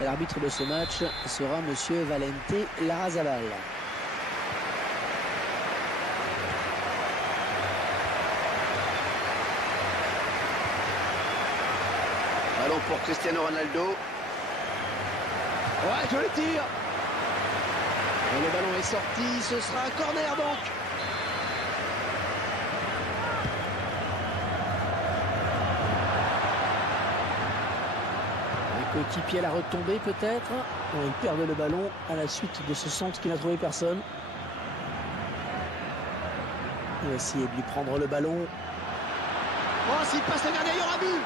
Et l'arbitre de ce match sera Monsieur Valente Larrazabal. Ballon pour Cristiano Ronaldo. Ouais, je le tire. Et le ballon est sorti, ce sera un corner donc. Les coéquipiers à la retombée peut-être. Bon, il perd le ballon à la suite de ce centre qui n'a trouvé personne. Il va essayer de lui prendre le ballon. Oh, s'il passe le gardien, il y aura but.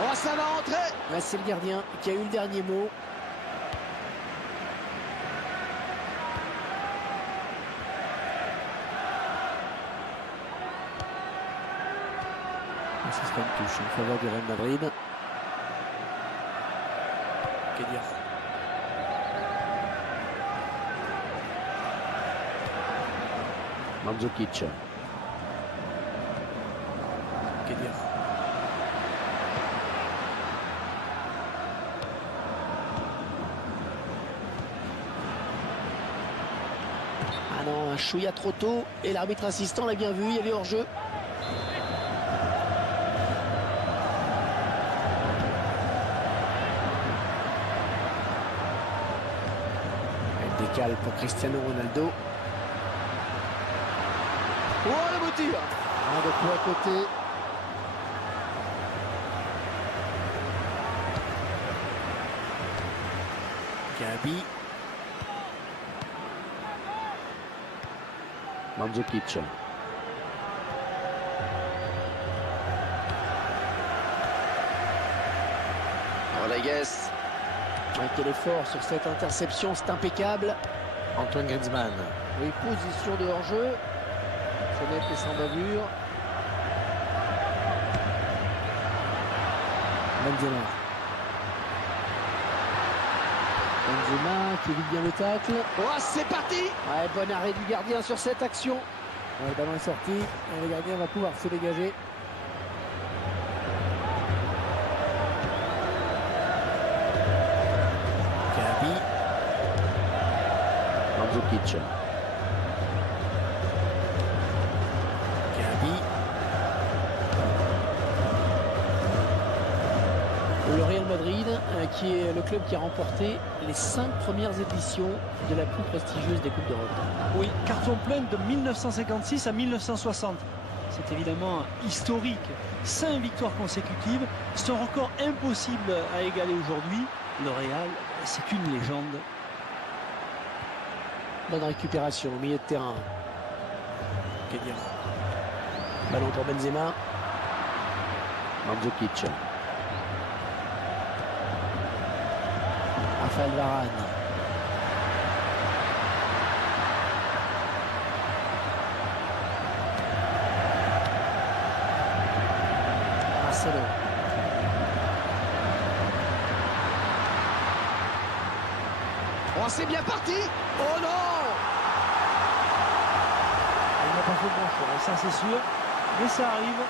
Oh, ça va rentrer. Là, c'est le gardien qui a eu le dernier mot. Ce sera une touche en faveur du Real Madrid. Que dire? Mandzukic. Que dire? Ah non, un chouïa trop tôt. Et l'arbitre assistant l'a bien vu, il y avait hors-jeu. Elle décale pour Cristiano Ronaldo. Oh, le beau tir. Un de coup à côté. Gabi. Mandzukic. Rodriguez. Quel effort sur cette interception, c'est impeccable. Antoine Griezmann. Oui, position de hors-jeu. Fenêtre et sans bavure. Benzema. Benzema qui évite bien le tacle. Oh, c'est parti. Ouais, bon arrêt du gardien sur cette action. Ouais, le ballon est sorti. Et le gardien va pouvoir se dégager. Gabi. Mandzukic. Gabi. Le Real Madrid, qui est le club qui a remporté les 5 premières éditions de la plus prestigieuse des Coupes d'Europe. Oui, carton plein de 1956 à 1960. C'est évidemment historique. 5 victoires consécutives. C'est un record impossible à égaler aujourd'hui. Le Real, c'est une légende. Bonne récupération au milieu de terrain. Que dire? Ballon pour Benzema. Mandzukic. Raphaël Varane. Marcelo. Oh, c'est bien parti. Oh non. Il n'a pas fait bon choix, ça c'est sûr. Mais ça arrive.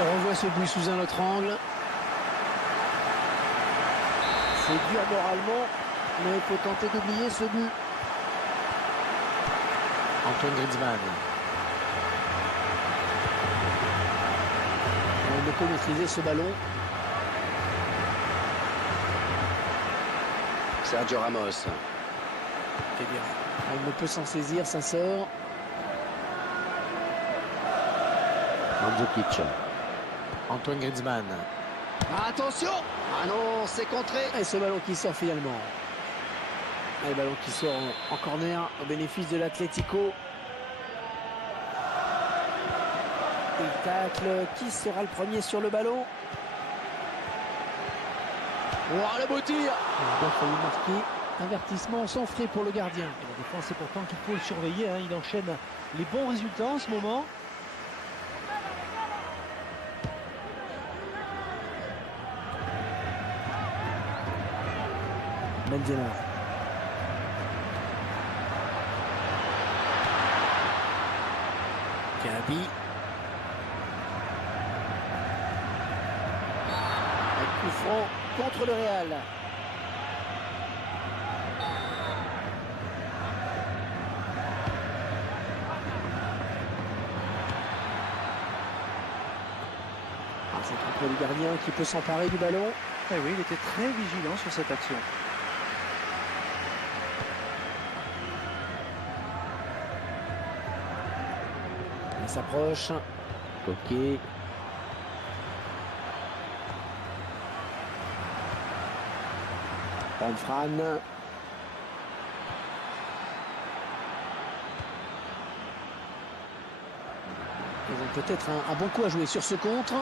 On revoit ce but sous un autre angle. C'est dur moralement, mais il faut tenter d'oublier ce but. Antoine Griezmann. On ne peut maîtriser ce ballon. Sergio Ramos. Que dire? Il ne peut s'en saisir, ça sort. Mandzukic. Antoine Griezmann. Attention. Ah non, c'est contré. Et ce ballon qui sort finalement. Et le ballon qui sort en corner au bénéfice de l'Atlético. Il tacle. Qui sera le premier sur le ballon? Oh, le beau tir. Il a failli marquer. Avertissement sans frais pour le gardien. Et la défense, c'est pourtant qu'il faut le surveiller. Il enchaîne les bons résultats en ce moment. Benzema. Gabi. Un coup franc contre le Real. C'est un contrôle du gardien qui peut s'emparer du ballon. Eh oui, il était très vigilant sur cette action. Il s'approche. Ok. Van Fran. Ils ont peut-être un bon coup à jouer sur ce contre.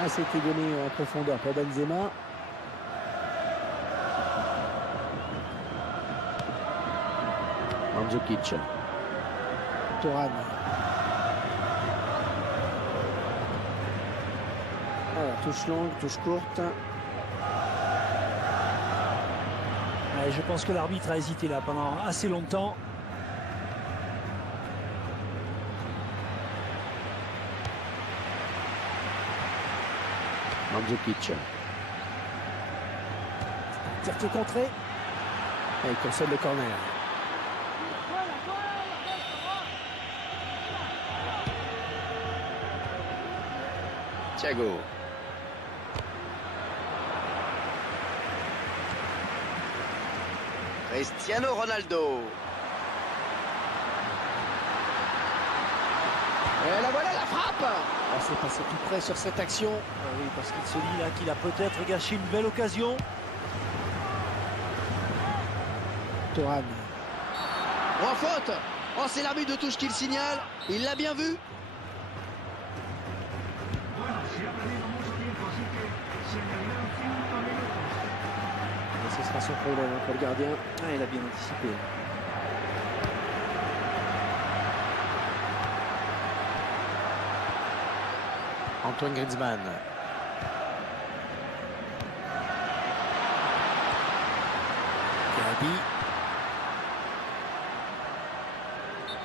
Ah, c'était donné en profondeur pour Benzema. Mandzukic. Thuram. Alors, touche longue, touche courte. Ouais, je pense que l'arbitre a hésité là pendant assez longtemps. Mandzukic. Tir qui est contré. Et il concède le corner. Thiago. Cristiano Ronaldo. Et la voilà, la frappe. On s'est passé tout près sur cette action. Ah oui, parce qu'il se dit là qu'il a peut-être gâché une belle occasion. Thuram. En faute. Oh, c'est l'arbitre de touche qui le signale. Il l'a bien vu. Et ce sera son problème pour le gardien. Ah, il a bien anticipé. Antoine Griezmann. Gabi.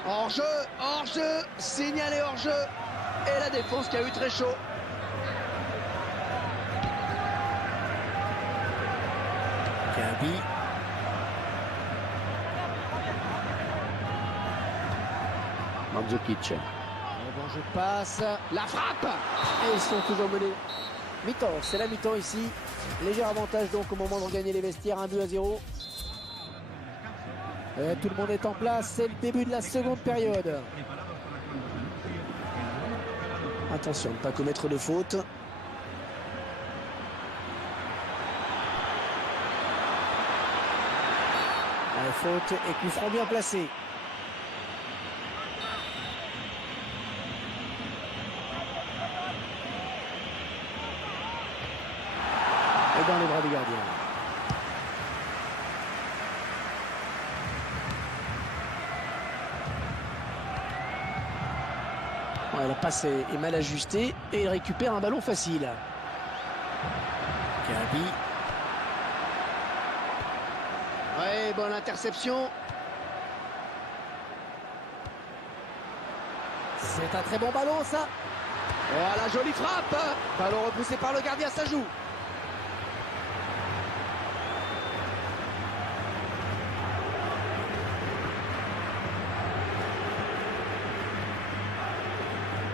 Hors-jeu, hors-jeu, signalé hors-jeu. Et la défense qui a eu très chaud. Gabi. Mandzukic. Bon jeu de passe. La frappe. Et ils sont toujours menés. Mi-temps, c'est la mi-temps ici. Léger avantage donc au moment de regagner les vestiaires, 1-2-0. Tout le monde est en place, c'est le début de la seconde période. Attention de ne pas commettre de faute. Faute et coup franc bien placé. Et dans les bras du gardien. Ouais, la passe est mal ajustée et il récupère un ballon facile. Gabi. Ouais, bonne interception. C'est un très bon ballon ça. Oh, la jolie frappe. Ballon repoussé par le gardien, ça joue.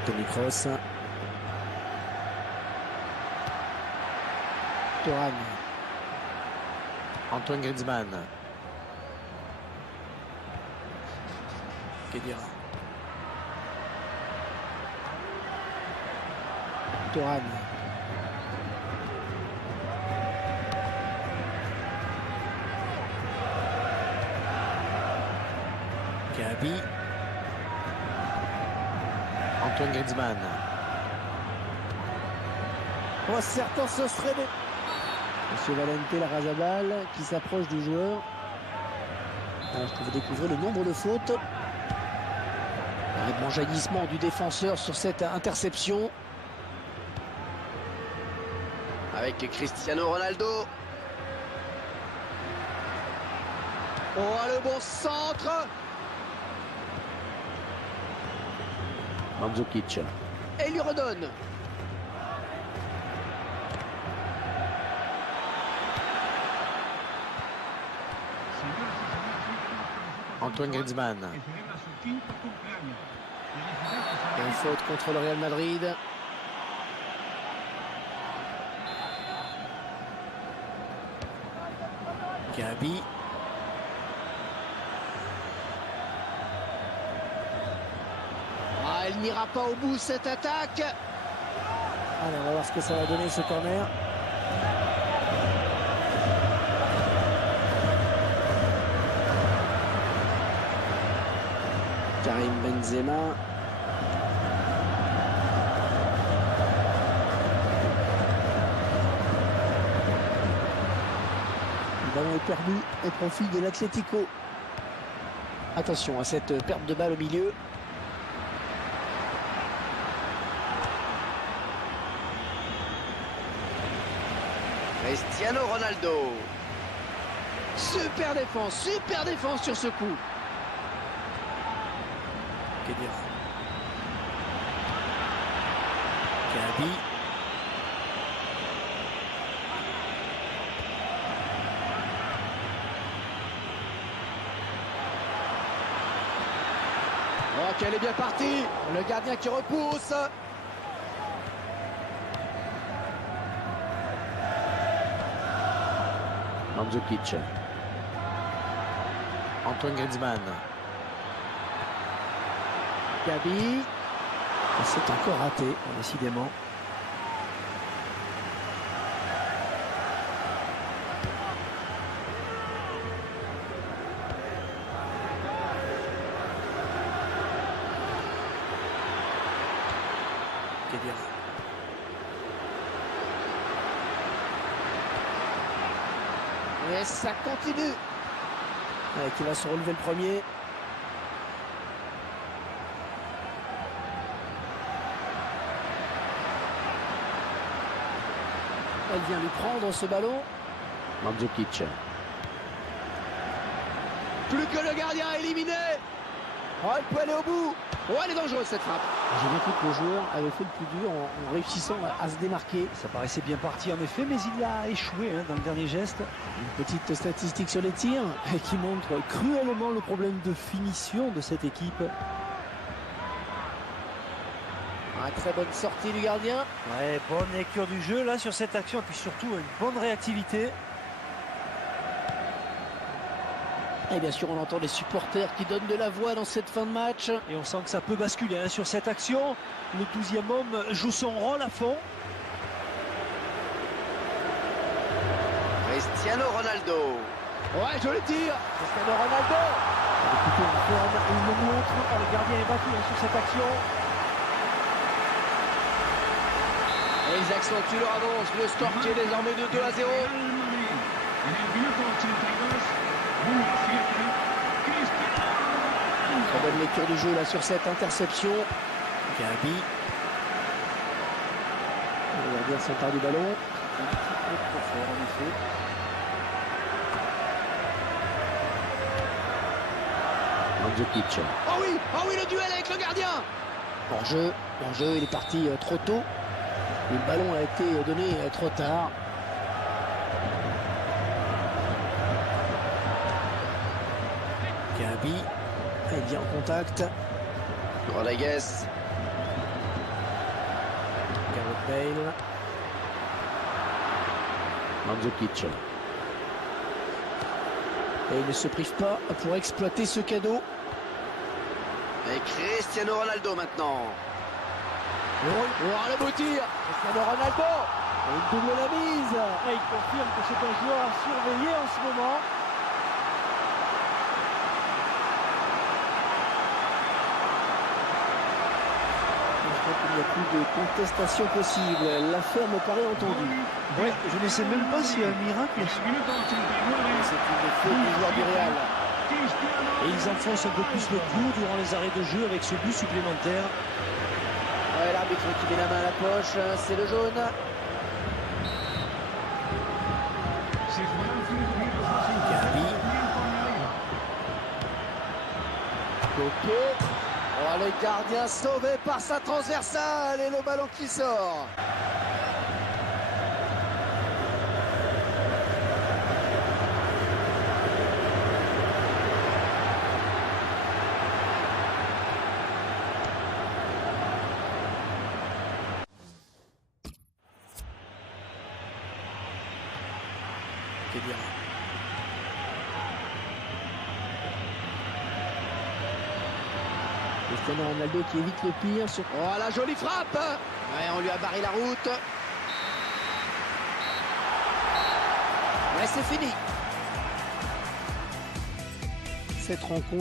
Toni Kroos. Thuram. Antoine Griezmann. Kedira. Thuram. Gabi. Antoine Griezmann. Oh, certains se seraient... Monsieur Valente Larrazabal qui s'approche du joueur. Alors que vous découvrez le nombre de fautes. Un jaillissement du défenseur sur cette interception. Avec Cristiano Ronaldo. Oh, le bon centre. Mandzukic. Et il lui redonne. Antoine Griezmann. Une faute contre le Real Madrid. Gabi. Ah, elle n'ira pas au bout cette attaque. Allez, on va voir ce que ça va donner ce corner. Karim Benzema. Le ballon est perdu au profit de l'Atlético. Attention à cette perte de balle au milieu. Cristiano Ronaldo. Super défense sur ce coup. Gabi. Oh, qu'elle est bien partie. Le gardien qui repousse. Mandzukic. Antoine Griezmann. Gabi. C'est encore raté, décidément. Et ça continue. Qui va se relever le premier. Elle vient lui prendre ce ballon. Mandzukic. Plus que le gardien éliminé. Oh, elle peut aller au bout. Oh, elle est dangereuse cette frappe. J'ai bien cru que le joueur avait fait le plus dur en réussissant à se démarquer. Ça paraissait bien parti en effet, mais il a échoué dans le dernier geste. Une petite statistique sur les tirs qui montre cruellement le problème de finition de cette équipe. Très bonne sortie du gardien. Ouais, bonne lecture du jeu là sur cette action, et puis surtout une bonne réactivité. Et bien sûr, on entend les supporters qui donnent de la voix dans cette fin de match. Et on sent que ça peut basculer sur cette action. Le 12e homme joue son rôle à fond. Cristiano Ronaldo. Ouais, joli tir. Cristiano Ronaldo. Écoutez, il le montre. Le gardien est battu sur cette action. Et ils accentuent leur avance. Le score qui est désormais de 2-0. Très bonne lecture du jeu là sur cette interception. Gabi. Le gardien s'empare du ballon. Un petit peu trop fort en effet. Mandzukic. Oh oui, le duel avec le gardien. Hors-jeu, il est parti trop tôt. Le ballon a été donné trop tard. Gabi, elle vient en contact. Rodriguez. Gareth Bale. Mandzukic. Et il ne se prive pas pour exploiter ce cadeau. Et Cristiano Ronaldo maintenant. Oh, le beau tir. Cristiano Ronaldo. Et il double la mise. Et il confirme que c'est un joueur à surveiller en ce moment. Il n'y a plus de contestation possible. L'affaire me paraît entendue. Ouais, je ne sais même pas s'il y a un miracle. C'est une faute du joueur du Real. Et ils enfoncent un peu plus le clou durant les arrêts de jeu avec ce but supplémentaire. Ouais, l'arbitre qui met la main à la poche, c'est le jaune. Gabi. Coquet. Oh, le gardien sauvé par sa transversale et le ballon qui sort. Kedira. Cristiano Ronaldo qui évite le pire sur... Oh, la jolie frappe. Ouais, on lui a barré la route. Ouais, c'est fini. Cette rencontre